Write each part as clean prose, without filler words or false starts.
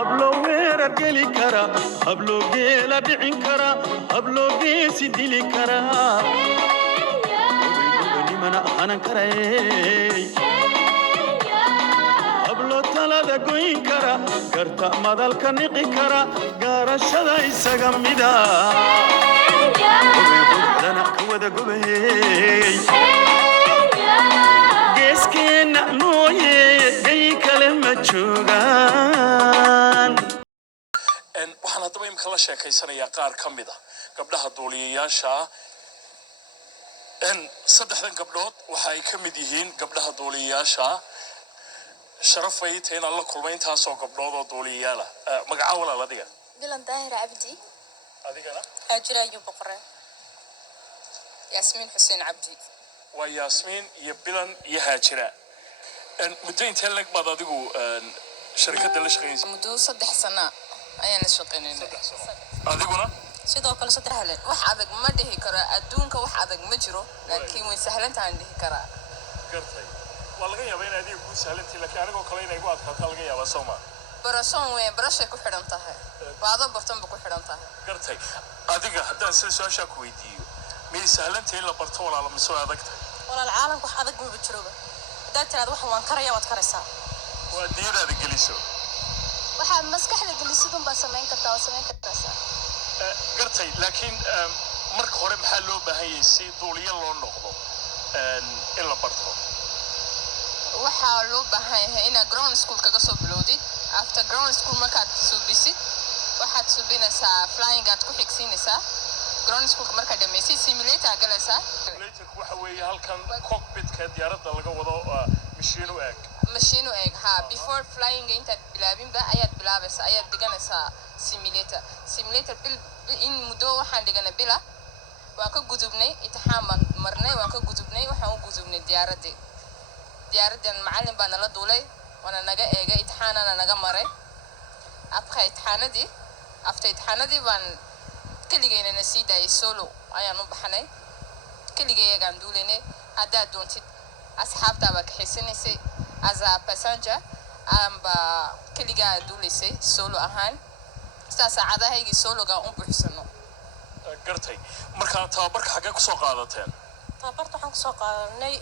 hablo weerar geli kara hablo geela dhicin kara hablo geesi dili kara nimana hanan karay hablo talada goyn kara garta madalka niqi kara gaarashada isaga mida dana wada gubay geeskeena mooye gay kale ma joogaan waxaan hadaba imka la sheekaysanayaa qaar ka mid ah gabdhaha duuliyayaasha saddexdan gabdhood waxa ay ka mid yihiin gabdhaha duuliyayaasha sharafay tayn alla kulmayntaasoo gabdhood oo duuliyayaal ah magaca walaal adiga bilan daahir cabdi adigana ajira iyo boqore yasmin xuseen cabdi waa yasmin iyo bilan iyo haajira muddo intee lag baad adigu shirkadda la shaqeynaysaa muddo 3 sano ayaan shaqeynayay adiguna sidoo kale 3 haleen wax adag ma dhihi karo adduunka wax adag ma jiro laakiin way sahlan tahay dhihi karaa gartay waa laga yaabaa in adiga ku sahlantii laakiin anigoo kale inay igu adkaato laga yaabaa Soomaa barasoon way barashay ku xidhan tahay baado bartan ku xidhan tahay gartay adiga haddaan su'aasha ku weydiiyo miyay sahlantii la barto walaal ma soo adagtay walaal caalamku wax adag ma jiro hadaa tiraad wax waan karaya waad karaysaa waa diyaarada geliso waxa maskaxda gelisidun baa sameyn kartaa gartay laakiin marka hore maxaa loo baahan yahay si duuliye loo noqdo in la barto waxa loo baahan yahay in ground school kaga soo bilowdid after ground school markaad subisid waxaad subinaysaa flying aad ku xigsiinaysaa ground school marka dhameysay simulator galaysaa simulator waxa weeye halkan cockpit-ka diyaaradda laga wado machine u eeg ha before flying inta bilaabinba ayaad bilaabaysaa ayaad diganaysaa simulator in muddo waxaan dhiganay bila waan ka gudubnay imtixaan marnay waan ka gudubnay waxaan u gudubnay diyaaradan macallin baa nala duulay wana naga eegay imtixaanana naga maray after imtixaanadii baan kaligayna nasiiday solo ayaan u baxnay kaligaygaan duuleynay haddaad doontid asxaabta baa ka xiisanaysay as a passenger amba kaligaa duuleysay solo ahaan saacadahaygii sologa u buuxsano gartay marka tababarka xagee ku soo qaadateen tababarta waxaan ku soo qaadanay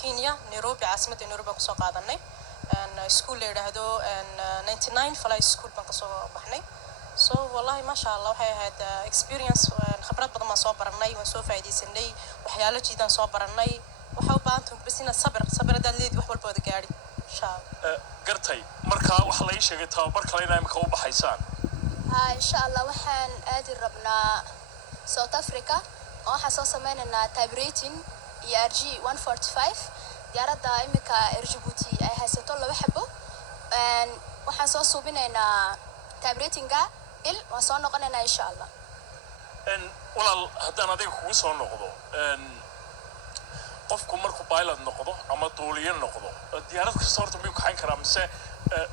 Kenya Nairobi caasimadda Nairobi ku soo qaadanay school leeyahay 99 fly school baan ka soo baxnay so wallahi ma sha Allah waxay ahayd experience khibrad badan ma soo baranay waan soo faa'iideysanay waxyaalo jiidan soo baranay waxa u baahan tahay bas inaad sabir daleed wax walba wada gaari insha Allah gartay marka wax la sheegay tababar kale inay imka u baxaysaan insha Allah waxaan aadi rabnaa South Africa waxaan soo sameeynaa type rating ERG 145 diyaaradda imika Djibouti ay haysato laba xabo waxaan soo suubinaynaa type rating-ga waan soo noqonaynaa insha Allah walaal haddaan adiga kugu soo noqdo qofku markuu pilot noqdo ama duuliye noqdo diyaarad kasta horta miyuu kaxayn karaa mise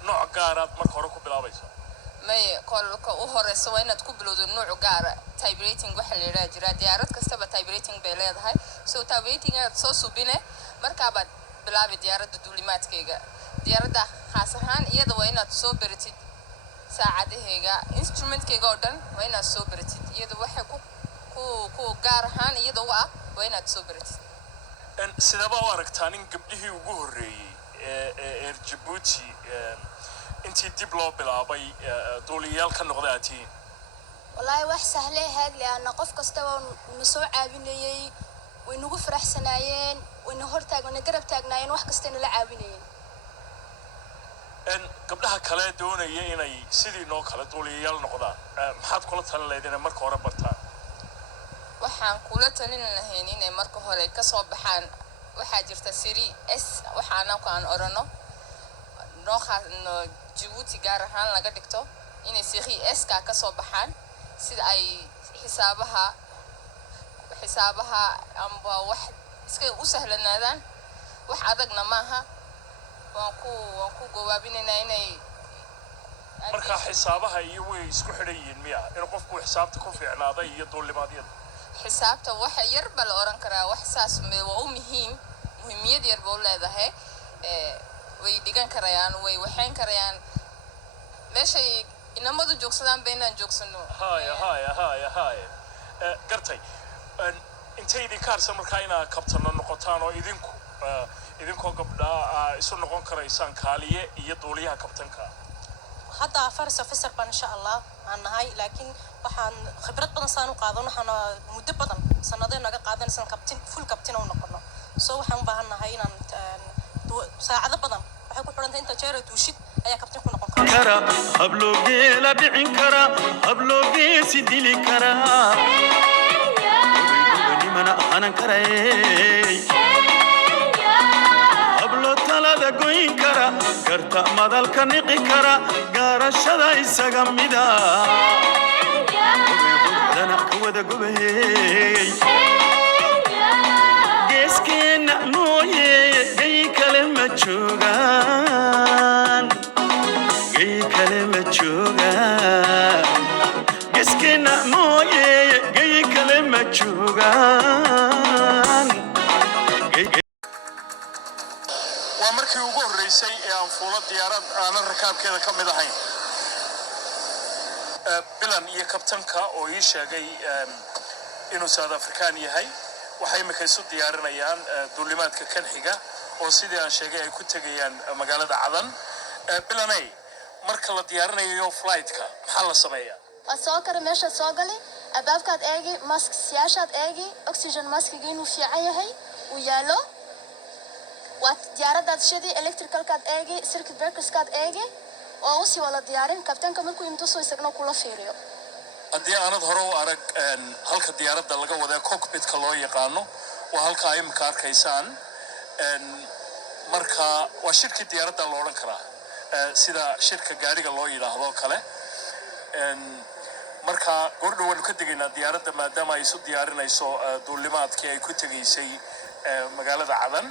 nooc gaaraad marka hore ku bilaabayso may kolka u horeyso waa inaad ku bilowdo nooc gaara type rating waxa la yiraahdaa jira diyaarad kastaba type rating bay leedahay so type rating aad soo subine marka baad bilaabi diyaaradda duulimaadkayga diyaaradda khaas ahaan iyada waa inaad soo baratid saacadahayga instrumentkayga oo dhan waa inaad soo baratid iyada waxa ku gaar ahaan iyada waa inaad soo baratid sidaba u aragtaan in gabdhihii ugu horreeyay ee Djibouti intii dib loo bilaabay duuliyayaal ka noqday aatiin wallahi wax sahlay hadlaana qof kasta oo soo caawinayay way nagu faraxsanaayeen way hortaagna garab taagnaayeen wax kasta la caawinayeen gabdhaha kale doonaya inay sidii noo kala duuliyayaal noqdaan maxaad kula talin lahayd marka hore bartaan waxaan kula talin lahayn inay marka hore ka soo baxaan waxa jirta siri S waxaana aan orano nooxano Djibouti gaar ahaan laga dhigto inay siri S ka soo baxaan sida ay xisaabaha amba wax iska u sahlanaadaan wax adagna maaha waan ku gowaabinayna inay marka xisaabaha iyo way isku xidhayeen miya in qofku xisaabta ku fiicnaaday iyo duulimaadiyada xisaabta waxa yar bal oran karaa wax saas waa muhiimiyad yar buu leedahay way digan karayaan way waxaan karayaan meeshay inamadu joogsadaan baynaan joogsano haya gartay intay idinka harsan markaa inaad kabtano noqotaan oo idinkoo gabdhaa isu noqon karaysaan kaaliye iyo duuliyaha kabtanka hadda faris officer baan insha Allah aan nahay laakiin waxaan khibrad badan saan u qaadan waxaan muddo badan sanado naga qaadanaysan kabtin full kabtin oo noqono soo waxaan u baahanahay inaan saacado badan waxay ku xidhan inta jeer duushid ayaa kabtin ku noqon kara hablooge la dhicin kara hablooge si dili kara mana ahanan karay hablo talada goyn kara garta madalka niqi kara gaarashada isaga mida dana wada gubay geeskeena mooye gay kale ma joogaan geeskeena mooye gay kale ma joogaan waa markii ugu horeysay ee aan fuulo diyaarad aanan rakaabkeeda ka mid ahayn bilan iyo kabtanka oo ii sheegay inuu South African yahay waxay imika isu diyaarinayaan duulimaadka kan xiga oo sidii aan sheegay ay ku tagayaan magaalada Cadan bilanay marka la diyaarinayo flight-ka maxaa la sameeyaa soo kara meesha soo gali abaabkaad eegi mask siyaashaad eegi oxygen maskiga inuu fiican yahay uu yaalo waa diyaaradaad shidi electricalkaad eegi circuit breakerskaad eegi oo u sii wada diyaarin kabtanka markuu imto soo isagna kula fiiriyo haddii aanad hore u arag halka diyaaradda laga wada cockpit-ka loo yaqaano waa halka ay imika arkaysaan marka waa shirkii diyaaradda la odhan karaa sida shirka gaariga loo yidhaahdo kale marka goordhow waanu ka degaynaa diyaaradda maadaama ay isu diyaarinayso duulimaadkii ay ku tegaysay magaalada Cadan